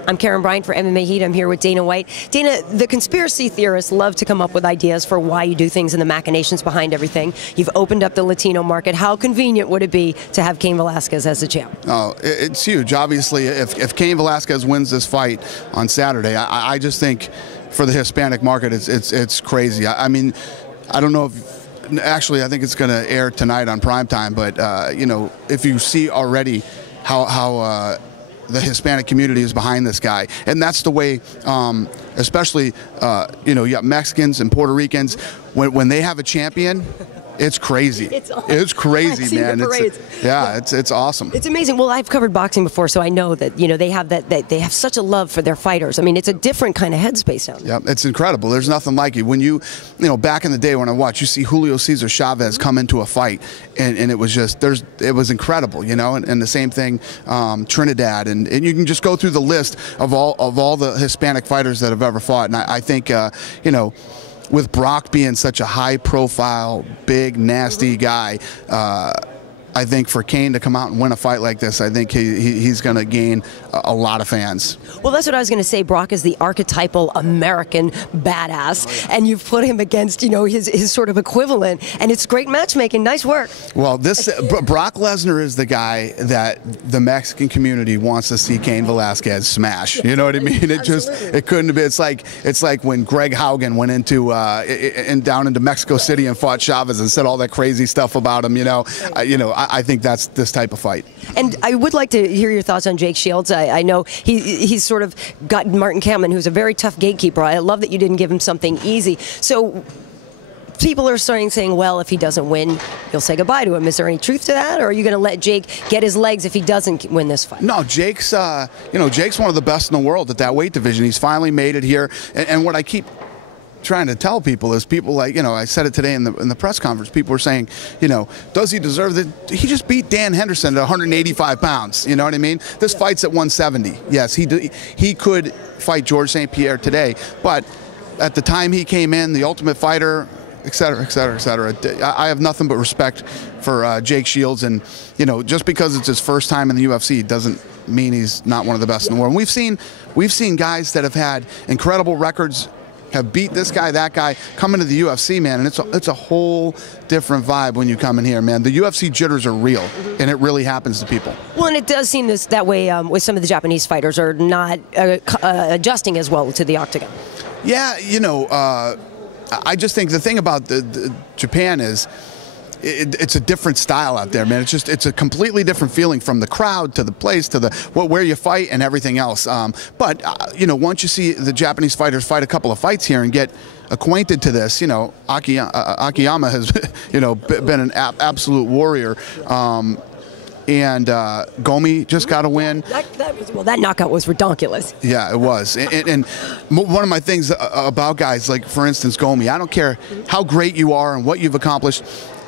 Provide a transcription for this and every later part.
I'm Karyn Bryant for MMA Heat. I'm here with Dana White. Dana, the conspiracy theorists love to come up with ideas for why you do things and the machinations behind everything. You've opened up the Latino market. How convenient would it be to have Cain Velasquez as a champ? Oh, it's huge. Obviously, if Cain Velasquez wins this fight on Saturday, I just think for the Hispanic market, it's crazy. I mean, I don't know if actually I think it's going to air tonight on primetime, but you know, if you see already how the Hispanic community is behind this guy, and that's the way, especially you know, you got Mexicans and Puerto Ricans. When they have a champion, it's crazy. It's crazy, man. It's awesome. It's amazing. Well, I've covered boxing before, so I know that they have they have such a love for their fighters. I mean, it's a different kind of headspace down there. Yeah, it's incredible. There's nothing like it. When you know, back in the day when I watched, you see Julio Cesar Chavez come into a fight, and it was just it was incredible, you know. And the same thing, Trinidad, and you can just go through the list of all the Hispanic fighters that have ever fought. And I think you know, with Brock being such a high-profile, big, nasty guy, I think for Cain to come out and win a fight like this, I think he's going to gain a lot of fans. Well, that's what I was going to say. Brock is the archetypal American badass, and you've put him against, you know, his sort of equivalent, and it's great matchmaking. Nice work. Well, Brock Lesnar is the guy that the Mexican community wants to see Cain Velasquez smash. You know what I mean? It couldn't be. It's like when Greg Haugen went into down into Mexico City and fought Chavez and said all that crazy stuff about him. You know, I think that's this type of fight. And I would like to hear your thoughts on Jake Shields. I know he's sort of got Martin Kampmann, who's a very tough gatekeeper. I love that you didn't give him something easy. So people are saying, well, if he doesn't win, you'll say goodbye to him. Is there any truth to that, or are you going to let Jake get his legs if he doesn't win this fight? No, Jake's Jake's one of the best in the world at that weight division. He's finally made it here, and what I keep trying to tell people is, people like, you know, I said it today in the press conference, people were saying, you know, does he deserve it? He just beat Dan Henderson at 185 pounds. You know what I mean? This fight's at 170. Yes, he could fight George St. Pierre today, but at the time he came in, the Ultimate Fighter, et cetera, et cetera, et cetera. I have nothing but respect for Jake Shields, and you know, just because it's his first time in the UFC doesn't mean he's not one of the best in the world. And we've seen guys that have had incredible records, have beat this guy, that guy, come into the UFC, man, and it's a whole different vibe when you come in here, man. The UFC jitters are real, and it really happens to people. Well, and it does seem that way with some of the Japanese fighters are not adjusting as well to the octagon. Yeah, you know, I just think the thing about Japan is, it's a different style out there, man. It's a completely different feeling, from the crowd to the place to where you fight and everything else. But you know, once you see the Japanese fighters fight a couple of fights here and get acquainted to this, you know, Akiyama has you know, been an absolute warrior. And Gomi just got a win. That knockout was ridiculous. Yeah, it was. And one of my things about guys, like for instance Gomi, I don't care how great you are and what you've accomplished,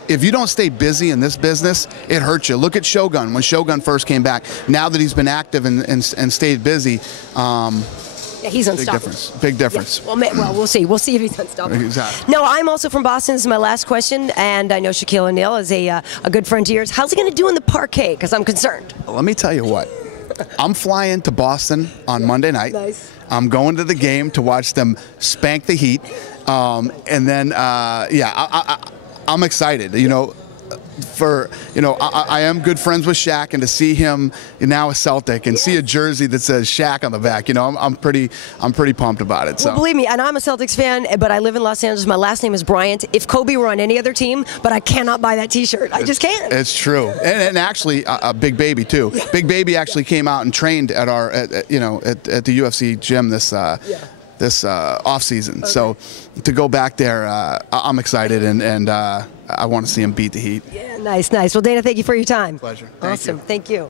if you don't stay busy in this business, it hurts you. Look at Shogun. When Shogun first came back, now that he's been active and stayed busy, yeah, he's unstoppable. Big difference. Yeah. Well, we'll see. We'll see if he's unstoppable. Exactly. No, I'm also from Boston. This is my last question, and I know Shaquille O'Neal is a good friend of yours. How's he going to do in the parquet? Because I'm concerned. Let me tell you what. I'm flying to Boston on Monday night. Nice. I'm going to the game to watch them spank the Heat, and then yeah, I'm excited. You know, I am good friends with Shaq, and to see him now a Celtic and see a jersey that says Shaq on the back, you know, I'm pretty pumped about it. So. Well, believe me, and I'm a Celtics fan, but I live in Los Angeles. My last name is Bryant. If Kobe were on any other team, but I cannot buy that T-shirt. I just can't. It's true, and actually, Big Baby too. Yeah. Big Baby actually came out and trained at our, at the UFC gym this. This off season, okay. So to go back there, I'm excited, and I want to see him beat the Heat. Yeah, nice. Well, Dana, thank you for your time. Pleasure. Awesome. Thank you.